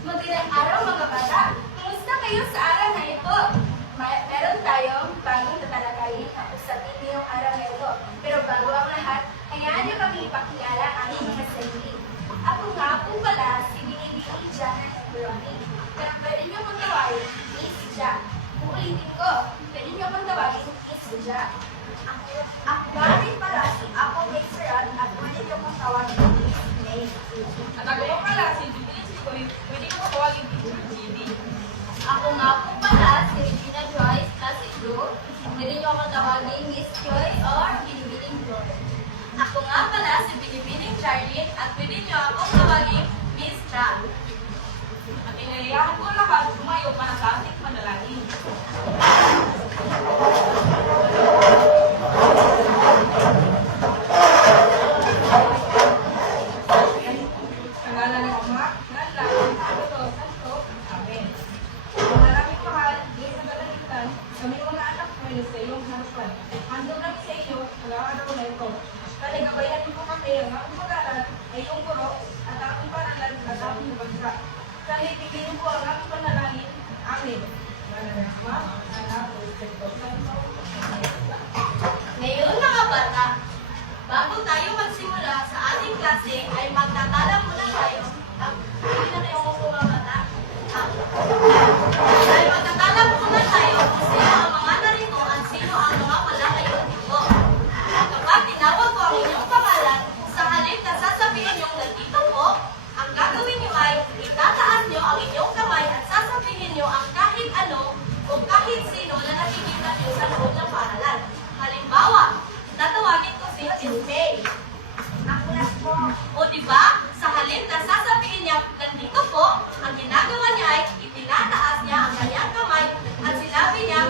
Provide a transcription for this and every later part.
Magandang araw mga bata! Kumusta kayo sa araw na ito? Meron tayong bagong tatalakayin na usapin ngayong araw na ito. Pero bago ang lahat, hayaan niyo kami ipakilala ang aming mga sarili. Ako nga po pala si Binibini Jana Negroni. Pero pwede niyo kong tawagin Miss Ja. Uulitin ko, pwede niyo kong tawagin Miss Ja. Ako nga rin pala si Ako May Sarat at pwede niyo kong tawagin Miss May. At ako po pala si Jubilee Sikoy, pwede ko matawagin Teacher GD. Ako nga po pala si Regina Joyce Casillo. Pwede niyo akong tawagin Miss Joy or Binibining Joy. Ako nga pala si Binibining Charlene at pwede niyo akong tawagin Miss Cha. At inalayahan ko lahat tumayo para sa ating panalangin. Sa ngalan ng Ama, ng Anak, ng Espiritu Santo. Amen. Maraming mahal, Diyos sa kalangitan, kami mga anak mo sa iyong harapan. Handog namin sa iyo, sa araw na ito. Kaligabayan mo kami ang aking pag-aaral ay iyong guro at aking paralan at aking bansa. Kalitigin po ang aking panalangin. Amen. Ngalan ng Ama, ng Anak, ng Espiritu Santo. Amen. Ngayon mga bata, bago tayo magsimula sa ating klase ay magtatala muna tayo. Hindi na tayo mga bata. Ay magtatala muna tayo kung sino ang mga narito at sino ang mga wala ngayon dito. Kapag tinawag ko ang inyong pangalan, sa halip na sasabihin nyo nandito po, ang gagawin nyo ay itataas nyo ang inyong kamay at sasabihin nyo ang kahit ano o kahit sino na nakikita nyo sa loob ng paaralan. Halimbawa, tatawagin ko si Miss May. Ako na po. O diba, sa halip na sasabihin niya, nandito po, ang ginagawa niya ay itinataas niya ang kanyang kamay at sinabi niya,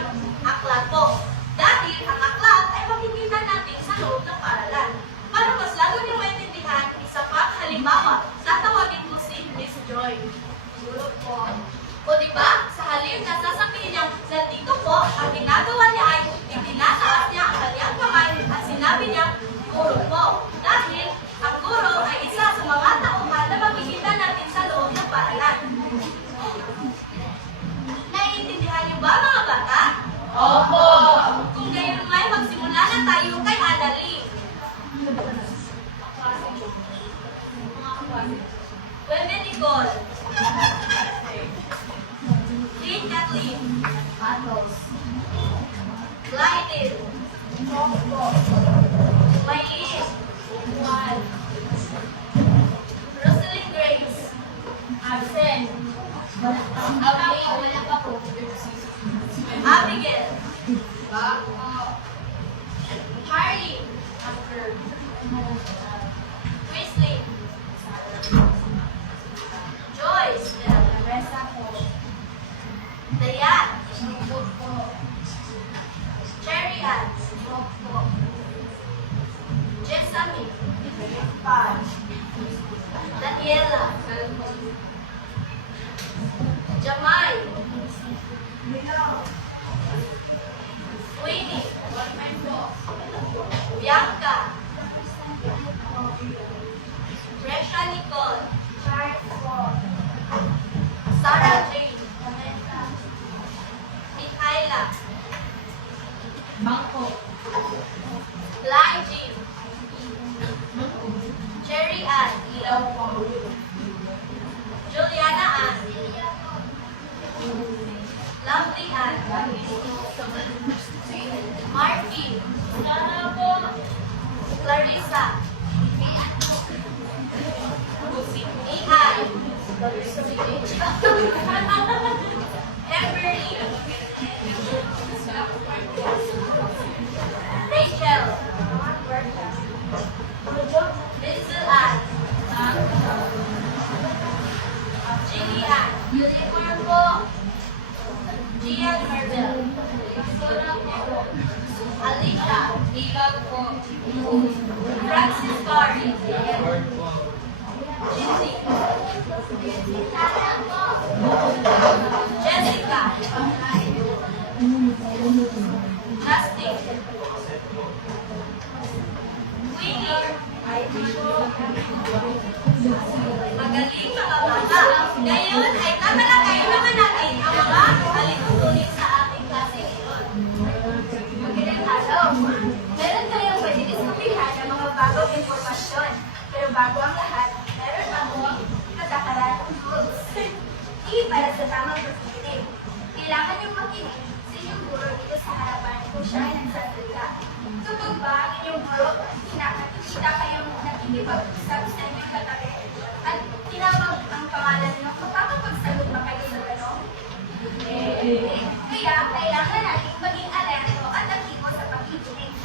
aklat po. Dahil ang aklat ay makikita natin sa loob ng paaralan. Para mas lalo niyong maintindihan, isa pa, halimbawa, tatawagin ko si Miss Joy. Guro po. O diba, sa halip na sasabihin niya, nandito po, ang ginagawa niya ay itinataas niya ang kanyang kamay at sinabi niya, guro po. Dahil ang guro ay isa sa mga tauhan na makikita natin sa loob ng paaralan. Naiintindihan niyo ba mga bata? Opo! Kung gayon may magsimula na tayo kay Annalyn. Webe Nicole. Jane Kathleen. Atos. Glidel. Opo. Maylin. Juan. Rosalind Grace. Absent. Wala pa po. Abigail. Bako. Harley. Wesley. Joyce. Resa po. Dayan. Bukod po. Cherry Ann. Opo. Jessamine. Paz. Daniela. Jamay. Winnie. Bianca. Resha Nicole. Charles po. Sarah Jane. Michaela. Bangko. Lai Jean. Cherry Ann. Ilaw po. Juliana Ann. Lovely Ann. Marky. Clarissa. Ian. Everly. Rachel. Lizel Ann. Jilly Ann. Uniform po. Gian Marvel. Alicia. Ilag po. Francis Carey. Jinzy. Jessica. Justin. Winnie. Magaling mga bata. Ngayon ay tatalakayin naman natin ang mga alituntunin sa ating klase ngayon. Magandang araw. Meron tayong madidiskubrihan ng mga bagong impormasyon. Pero bago ang lahat, meron akong katakaran rules. Hindi para sa tamang pagkikinig. Kailangan niyong makinig sa inyong guro dito sa harapan kung siya ay nagsasalita. Kapag ba ang inyong guro, nakikita kayong nakikipag-usap sa inyong katabi at tinawag ang pangalan niyo, makakapagsagot ba kayo sa tanong? Kaya kailangan natin maging alerto at aktibo sa pakikinig.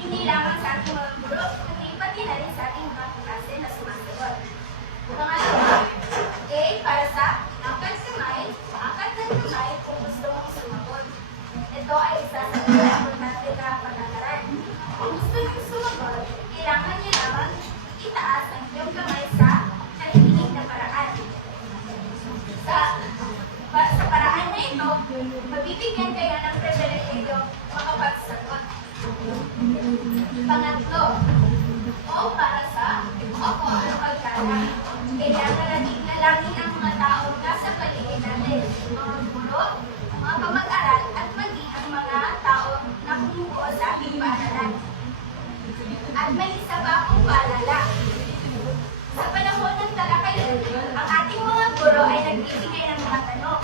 Hindi lamang sa ating mga guro, kundi pati na rin sa ating mga klase na sumasagot. Pangalawa, A para sa angkat ng kamay kung gusto mong sumagot. Ito ay isa sa importante na patakaran. Kung gusto mong sumagot, kailangan niyo lamang itaas ang iyong kamay sa nahihinig na paraan. Sa paraan na ito, mabibigyan kayo ng pribilehiyo makapagsagot. Pangatlo, O para sa Opo ang paggalang. Kailangan natin nalangin ang mga taong nasa paligid natin, mga guro, mga kamag-aral, at maging ang mga taong nakumuho sa ating paaralan. At may isa pa akong paalala. Sa panahon ng talakayan, ang ating mga guro ay nagbibigay ng mga tanong.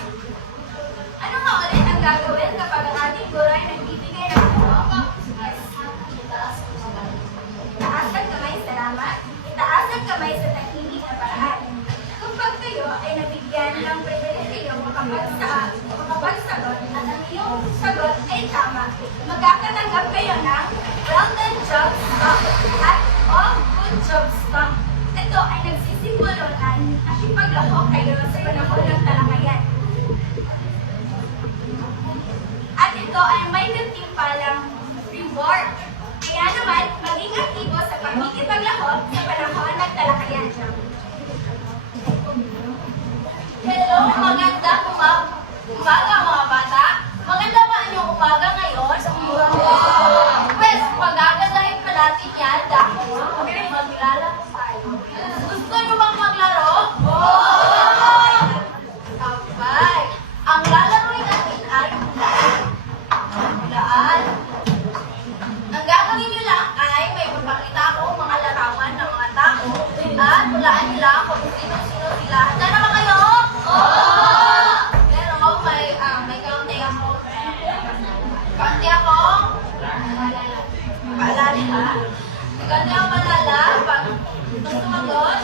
Ano nga ulit ang gagawin kapag ang ating guro ay nagbibigay ng tanong? Yes. Itaas ang kamay, salamat. Itaas ang kamay sa tahimik na paraan. Kapag kayo ay nabigyan ng pribilehiyo makapagsagot at ang iyong sagot ay tama, magkakatanggap kayo ng well done job stamp at good job stamp. Ito ay nagsisimbolonan na ipaglahok kayo sa panahon ng talakayan. At ito ay may gantimpalang reward. Kaya naman, maging aktibo sa pakikipaglahok sa panahon ng talakayan. Hello, magandang umaga mga bata. Maganda ba ang inyong umaga ngayon? Pwes, pag-agandahin pa natin yan dahil maglalaro tayo. Gusto nyo bang maglaro? Sabay. Ang lalaroin natin ay hulaan. Ang gagawin nyo lang ay may magpakita ako mga larawan ng mga tao at hulaan nila kung sino-sino sila. Handa na ba kayo? Pero may kaunti ako. Kaunti ako? Paalala ha? Kaunti ako paalala. Pag sumagot,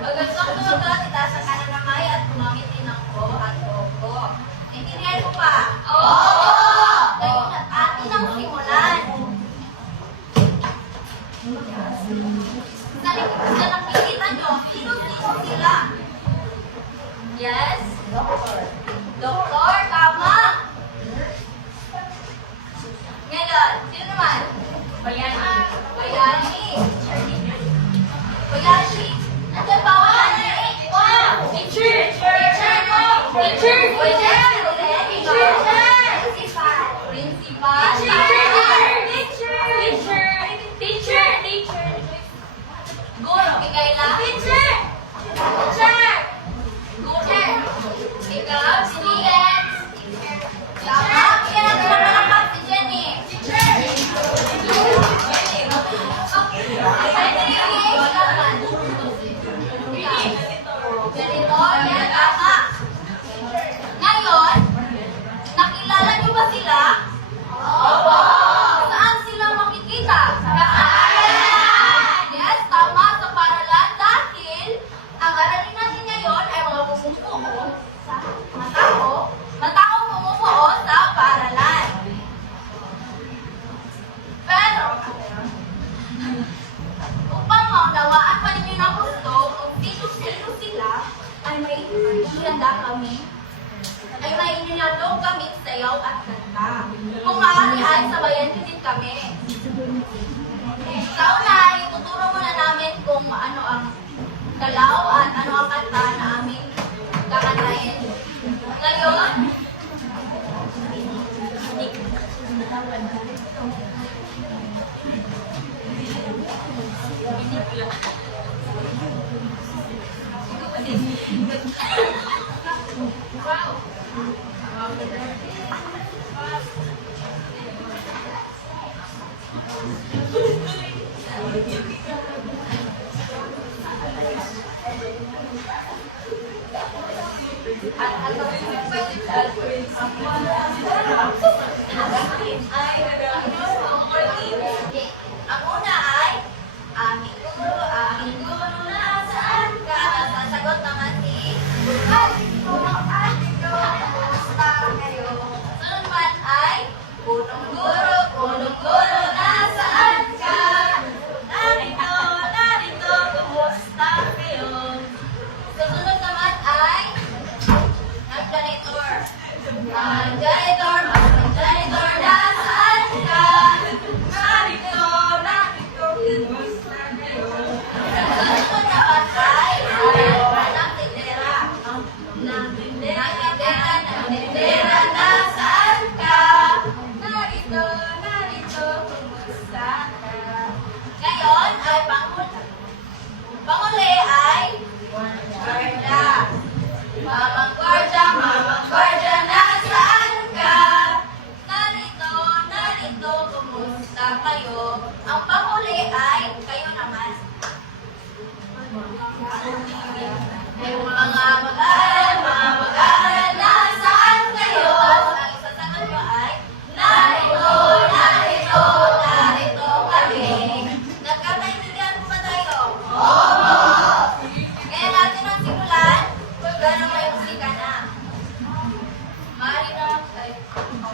pag gusto kong sumagot, itaas ang kanan na may at gumamit din ng ko at opo. Naintindihan mo pa? Ngayon at atin ang simulan. Sa nakikita nyo, sino-sino sila? Yes? Doktor, tama! Ngayon, sino naman? Bayani. Nandiyan ba? Teacher! Guro, Mikaela? Teacher! Ikaw, si Lian? Tama, kaya natin malalapat si Jenny. Ganito, yan, tama. Ngayon, nakilala niyo ba sila? Opo! Saan sila makikita? Sa paaralan! Yes, tama, sa paaralan dahil ang aralin natin ngayon ay mga pumupuo sa mga taong pumupuo sa paaralan. Pero, upang maunawaan pa ninyo ng gusto kung sino-sino sila, ay may ihanda kami. Ay may inyalog kami sayaw at kanta. Kung maaari ay sabayan din kami. Sa una ay tuturo muna namin kung ano ang galaw at ano ang kanta na aming kakantahin. Ngayon, Ang una ay, aming guro, nasaan ka? Sasagot naman si sunod man ay, punong guro, nasaan ka? Narito, kumusta kayo? Susunod naman ay, mag-janitor. Mag-janitor, nasaan ka? Narito, kumusta kayo? Susunod naman ay, anak tindera. Tindera, nasaan ka? Narito, kumusta ka? Ngayon ay panghuli. Panghuli ay Guardia. Mamang Guardia, nasaan ka? Narito, kumusta kayo? Ang panghuli ay kayo naman. Mga mag-aaral, nasaan kayo? Ang isasagot mo ay narito kami. Nagkakaintindihan po ba tayo? Oo! Kaya natin ang simulan, gano'n may musika na. Maaari na,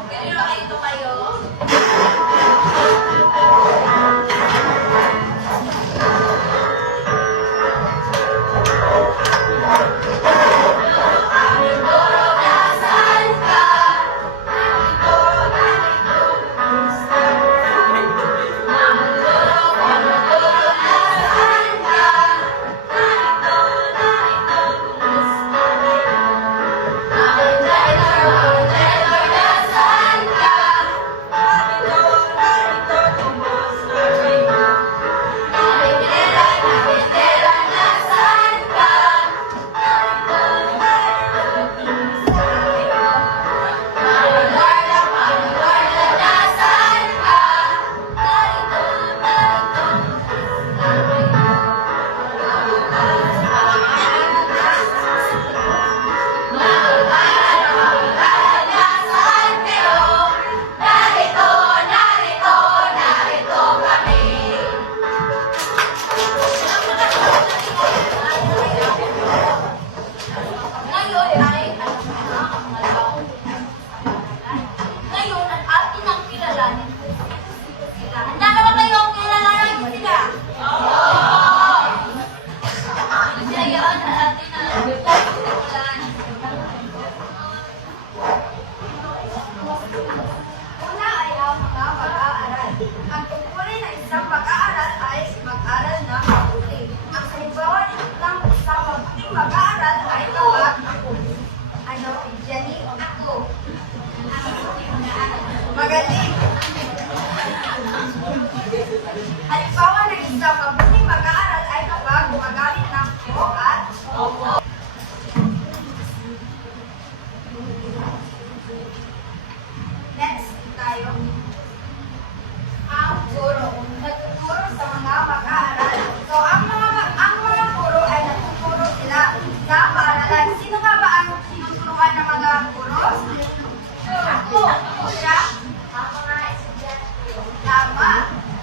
ganito kayo tumayo. Nasaan ka? Nasaan ka? Nasaan ka? Tindera, nasaan ka? Guardia, nasaan ka? Nasaan kayo? Narito kami. Ngayon ang atin ang kilalanin sila. Handa na ba kayo ang kilalanin sila? Oo! Ngayon ang atin ang kilalanin. Una ay ang mga mag-aaral. Ang tungkulin ng isang mag-aaral ay mag-aral na mabuti. Ang halimbawa ng isang mabuting mag-aaral ay kapag Jenny, ako. Magaling. Halimbawa ng isang mabuting mag-aaral ay kapag gumagamit ng ko at opo. Next tayo. Ang guro. Nagtuturo sa mga mag-aaral. So, ang mga guro ay nagtuturo sila sa paaralan. Sino nga ba ang tinuturuan ng mga guro? Ako. Siya. Ang mga estudyante. Tama.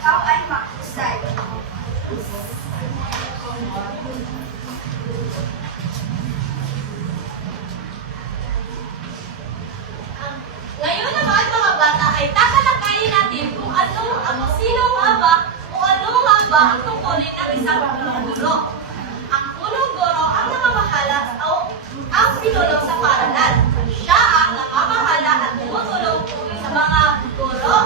Ikaw ay mahusay. Ngayon naman mga bata ay tatalakayin natin kung sino nga ba o ano nga ba ang tungkulin ng isang punong guro. Ang punong guro ang namamahala o ang pinuno sa paaralan. Siya ang namamahala at tumutulong sa mga guro,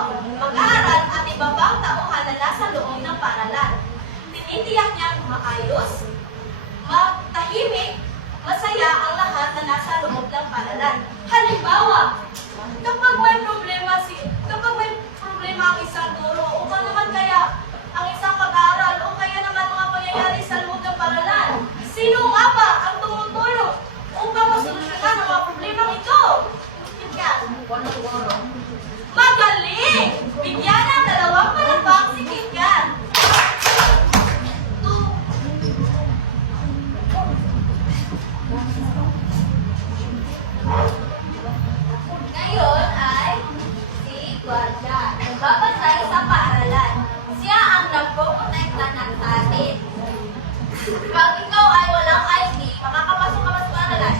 mag-aaral at iba pang tauhan na nasa loob ng paaralan. Tinitiyak niyang maayos, matahimik, masaya ang lahat na nasa loob ng paaralan. Halimbawa, kapag may problema ang isang guro o pa naman kaya ang isang mag-aaral o kaya naman mga pangyayari sa loob ng paaralan, sino nga ba ang tumutulong mapoprotekta ng atin. Pag ikaw ay walang ID, makakapasok ka ba sa paaralan?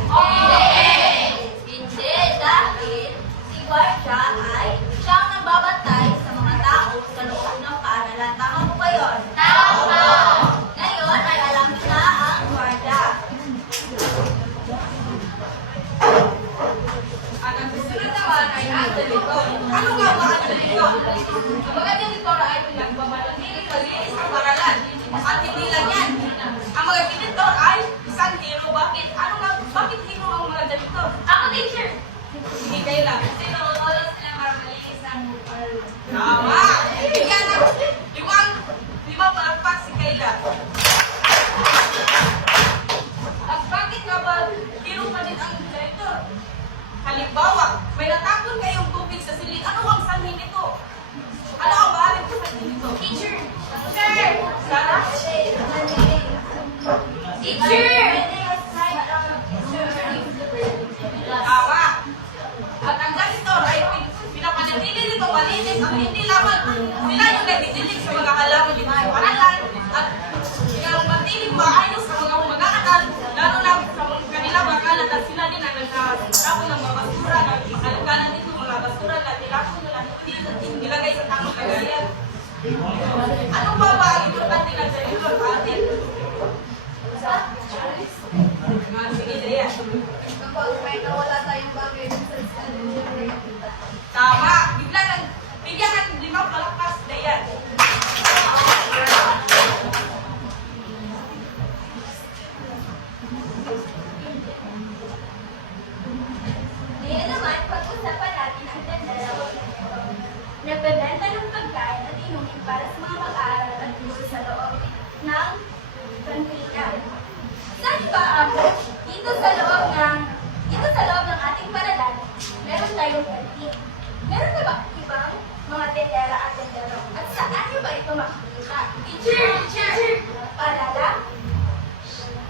Hindi, dahil si Guardia ay siyang nagbabantay sa mga tao sa loob ng paaralan. Tama po ba yun? Tama! Ngayon ay alam niyo na ang Guardia. At ang susunod naman ay ang delitor. Ano nga ba ang delitor? Ang mga delitor ay pinagbabalangin malinis ang paaralan. At hindi lang yan. Ang mga delitor ay isang hero. Bakit hero ang mga delitor? Ako, teacher! Hindi kayo lang. Kasi nakakala sila para malinis ang paaralan. Tama! Bigyan ng limang palakpak si Kayla. At bakit nga ba hero pa din ang delitor? Halimbawa, may natapon kayong tubig sa silid. Ano ang sanhi nito? Ano ang maaari ko sa nito? Teacher! Sir! Sana? Teacher! Tama! At ang delitor ay pinapanatili nito malinis at hindi lamang sila yung nagdidilig sa mga halaman dito sa paaralan at pinapanatiling maayos sa mga humagaatan, lalo na sa kanila mga kalat at sila din ang nagtatapon ng mga basura na alungkanan dito mga basura na nilapon nila nilagay sa tamang lagayan. Ano ba ang importante ng delitor sa atin? Sige, Dea. Kapag may nawala tayong bagay sa Tama! Bigyan ng limang palakpas na yan. Ngayon naman, pag-usapan natin ang dalawa. Nagbebenta ng pagkain at inumin para sa mga mag-aaral at guro sa loob ng kantina. Saan ba ako? Dito sa loob ng ating paaralan, meron tayong kantin. Meron na ba ibang mga tendera at tendero? At saan niyo ba ito makikita? Teacher! Paalala?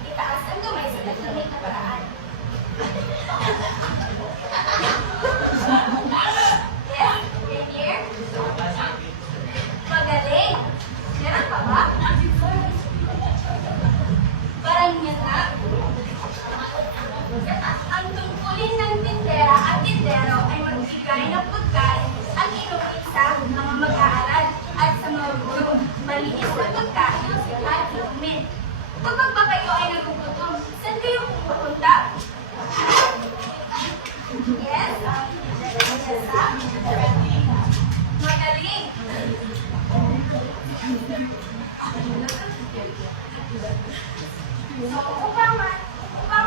Itaas ang kamay sa tahimik na paraan. Yes, Rainier? Magaling! Meron pa ba? Parang yan na. Ang tungkulin ng tindera at tindero ay magbigay ng pagkain at inumin sa mga mag-aaral at sa mga guro. Malinis na pagkain at inumin. Kapag ba kayo ay nagugutom, saan kayo pupunta? Yes, magaling. So, upang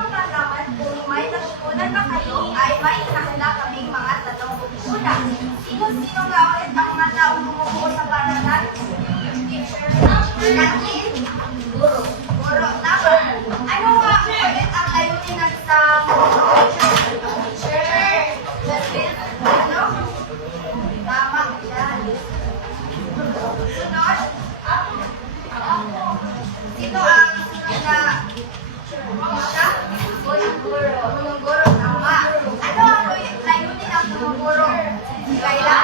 malaman kung may natutunan na kayo, ay may nakala kaming mga tanong. Una, sino-sino nga ulit ang mga taong bumubuo sa paaralan? Teacher, kantin, guro. Tama. Ano nga ulit ang layunin ng isang teacher? Ano? Tama yan. Sunod? Sino ang sunod na siya? Punong guro. Tama. Ano ang layunin ng punong guro? Kayla?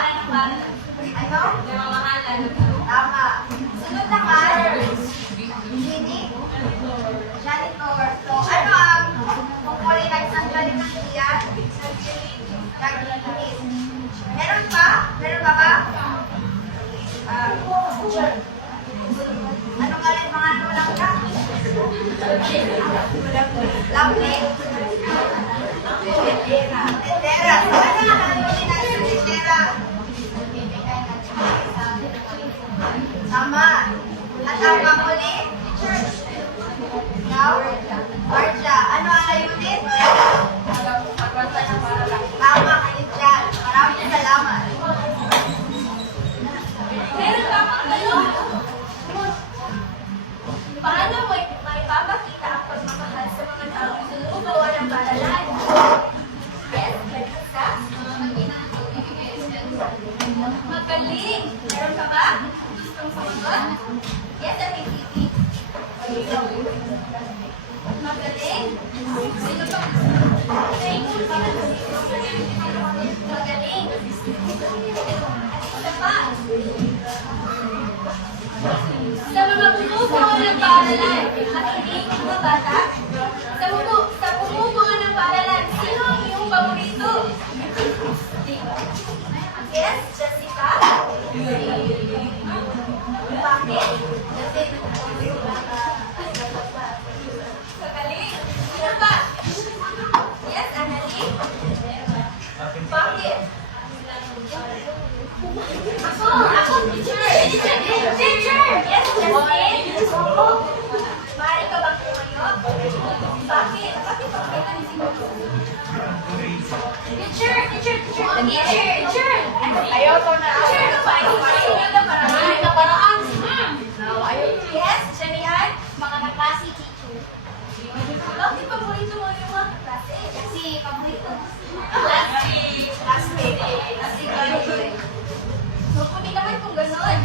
Ano? Namamahalan. Tama. Sunod naman, Jenny? Janitor. So, ano ang tungkulin ng isang janitor? Naglinis. Meron pa? Meron pa ba? Ano nga rin mga ano lang ka? Lampi? Tendera. So, ano ang layunin ng isang tendera? Tama. At ang panguli? Now? Marcia. Ano ang layunin? Tama kayo dyan. Maraming salamat. Meron ka pang tanong? Paano mo maipapakita ang pagmamahal sa mga taong gumagawa ng paaralan? Yes, Vanessa? Magaling! Meron ka ba? Gustong sumagot? Yes, Ate Titi. Magaling! Sino pa? Magaling! At isa pa? Sa mga bumubuo ng paaralan at hindi mga bata, sa bumubuo ng paaralan, sino ang iyong paborito? Yes, Jessica? Bakit? Sakaling? Sino ba? Yes, Annalie? Bakit? Ako, teacher! Teacher! Yes, Justin? Maaari ka bang tumayo? Bakit? Bakit pakita ni Simon? Teacher! Teacher! Ayaw ko na. Teacher ka ba? Hindi ka paraan. Ka paraan. Yes, Janian? Mga kaklase, teacher. Bakit paborito mo yung mga kaklase? Kasi paborito. Classmate. So, kung naman kung gano'n.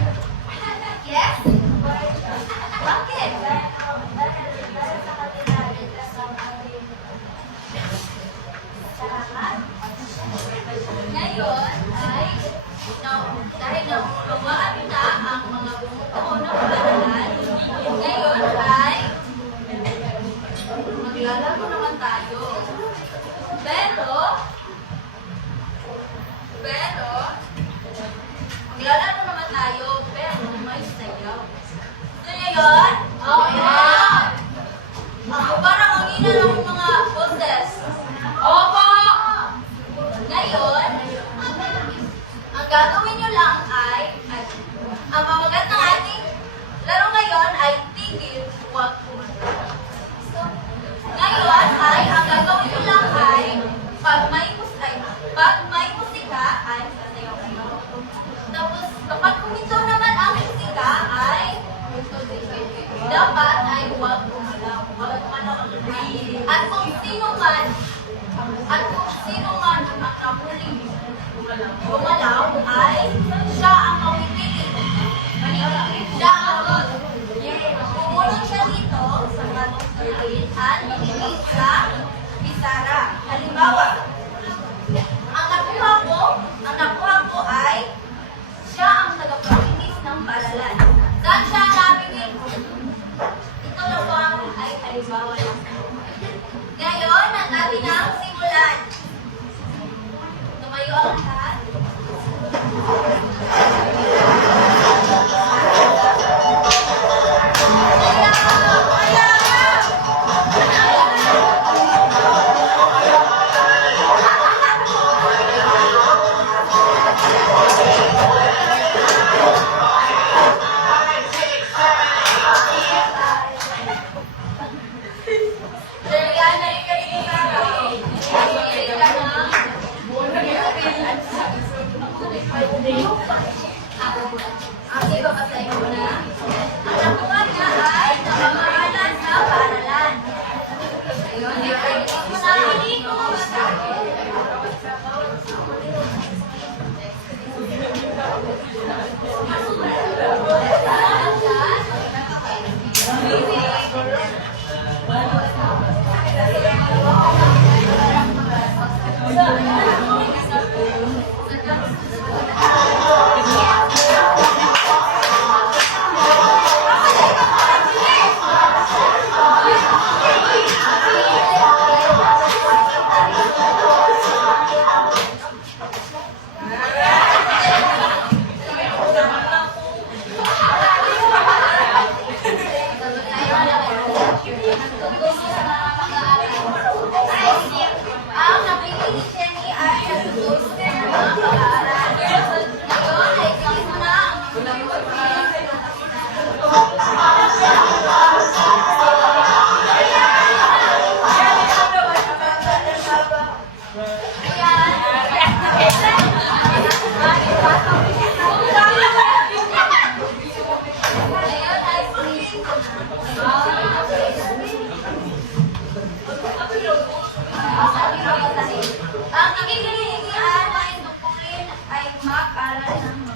Yes? Bakit? Dahil sa kanila, naglas ang ating salamat. Ngayon ay, dahil naunawaan na ang mga bumubuo ng paaralan, ngayon ay maglalaro naman tayo. Pero, maglalaro naman tayo, pero may sayaw. Gusto niyo yun? Oo, yan! Parang ang ina ng mga boses. Opo! Ngayon, ang gagawin nyo lang ay, ang pamagat ng ating laro ngayon ay tigil, huwag kumanta. Ngayon ay, ang gagawin nyo lang ay, pag may musika ay sasayaw kayo. Tapos, kapag kumito naman ang musika ay, dapat ay huwag kumalaw. Huwag kumalaw ang lahat. At kung sino man ang nakamuling gumalaw ay siya ang mapipili. Siya ang pumunod siya dito sa kanong turlin at pipili sa bisara. Halimbawa, ang nakuha ko ay siya ang tagapakinis ng paaralan. Saan siya napingin? Ito lang po ay halimbawa lang. Ngayon, ang atin ang simulan. Tumayo ang lahat. Sige, babasahin ko na. Ang nakuha niya ay namamahalan sa paaralan. Ayun, ipagigit mo na. Hindi ko mabasahin. Ang napili ni Jenny ay nag-poster ng mga pag-aaral. Ngayon ay tingin mo na ang ang naging hinihingian ay tukurin ay mag-aral ng mga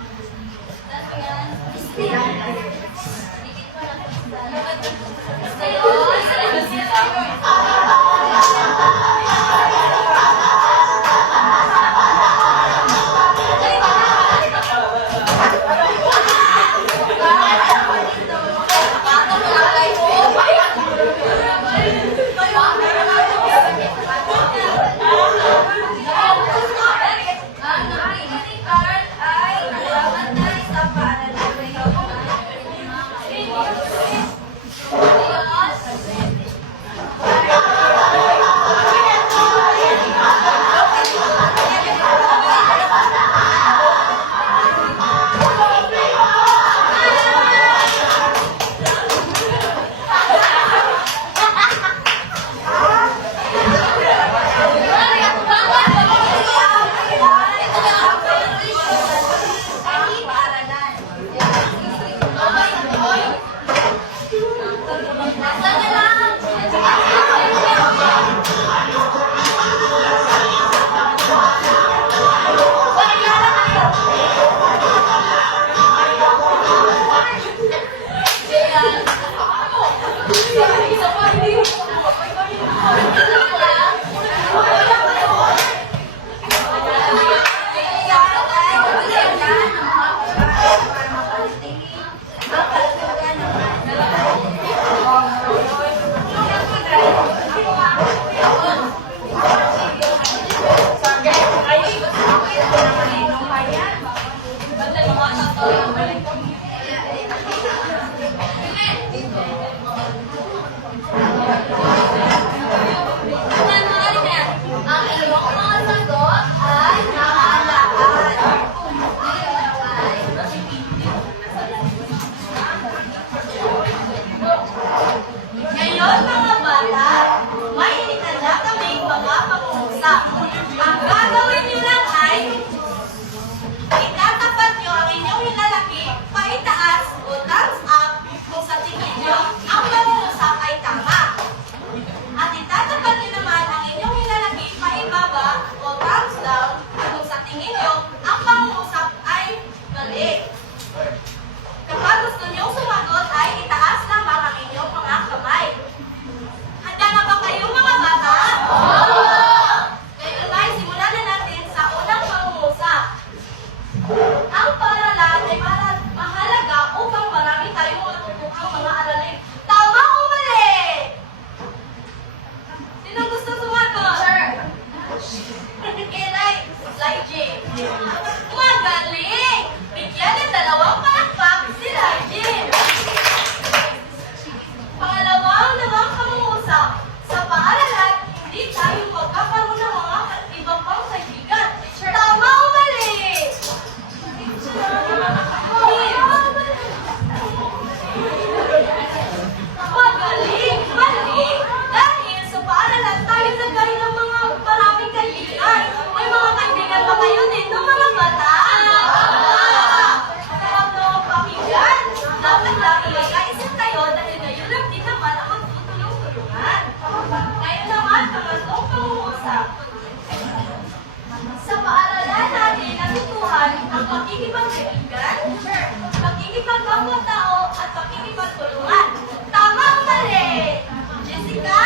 Ang iyong mga sagot ay nakalaan. Ngayon mga bata, may itinala kaming mga pangungusap. Ang gagawin niyo lang ay itatapat niyo ang inyong hinalaki paitaas o thumbs up kung sa tingin niyo ang pangungusap ay tama. At itatapat niyo naman ang inyong hinalaki paibaba o thumbs down kung sa tingin niyo ang pangungusap ay mali. Kapag gusto niyong sumagot ay itaas lamang ang inyong mga kamay. Handa na ba kayo mga bata? Oo! Ngayon ay simulan na natin sa unang pangungusap. Ang paaralan ay mahalaga upang marami tayong matutupang mga aralin. Tama o mali? Sinong gusto sumagot? Slide J. Magaling! Bigyan ng dalawang palakpak si Lajin. Pangalawang namang pangungusap. Sa paaralan, hindi tayo magkakaroon ng mga ibang pang kaibigan. Tama o mali? Magaling! Mali! Dahil sa paaralan tayo nagkaroon ng mga maraming kaibigan. May mga kaibigan ba kayo dito mga bata? Sarap na ang pakinggan. Dapat lang magkaisip kayo dahil ngayon lang din naman ang magtutulong-tulungan. Ngayon naman, pangatlong pangungusap. Sa paaralan natin natutuhan ang pakikipagkaibigan, pakikipagkapwa-tao at pakikipagtulungan. Tama o mali? Jessica?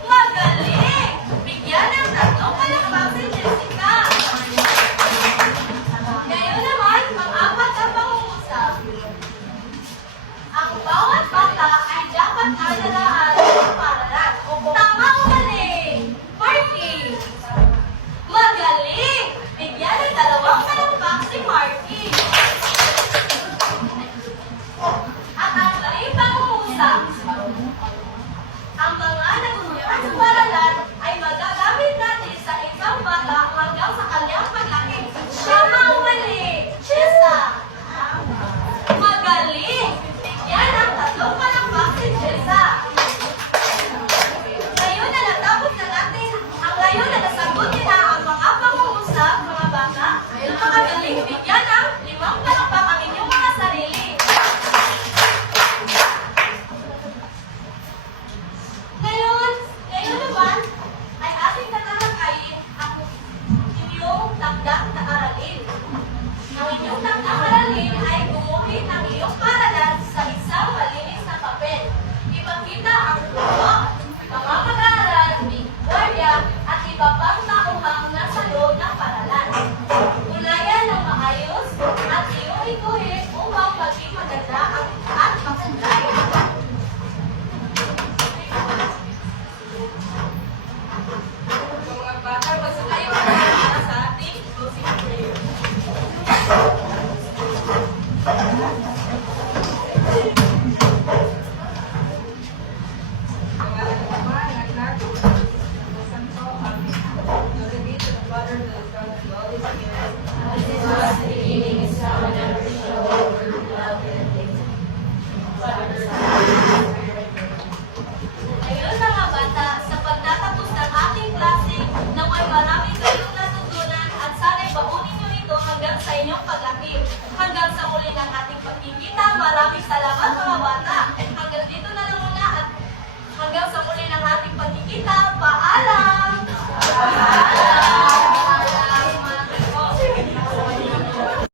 Magaling! Bigyan ng tatlong palakpak si Jessica. Ngayon naman, pang-apat ang pangungusap. Ang bawat bata ay dapat alagaan ng paaralan. Tama o mali? Marky! Magaling! Bigyan ng dalawang palakpak si Marky.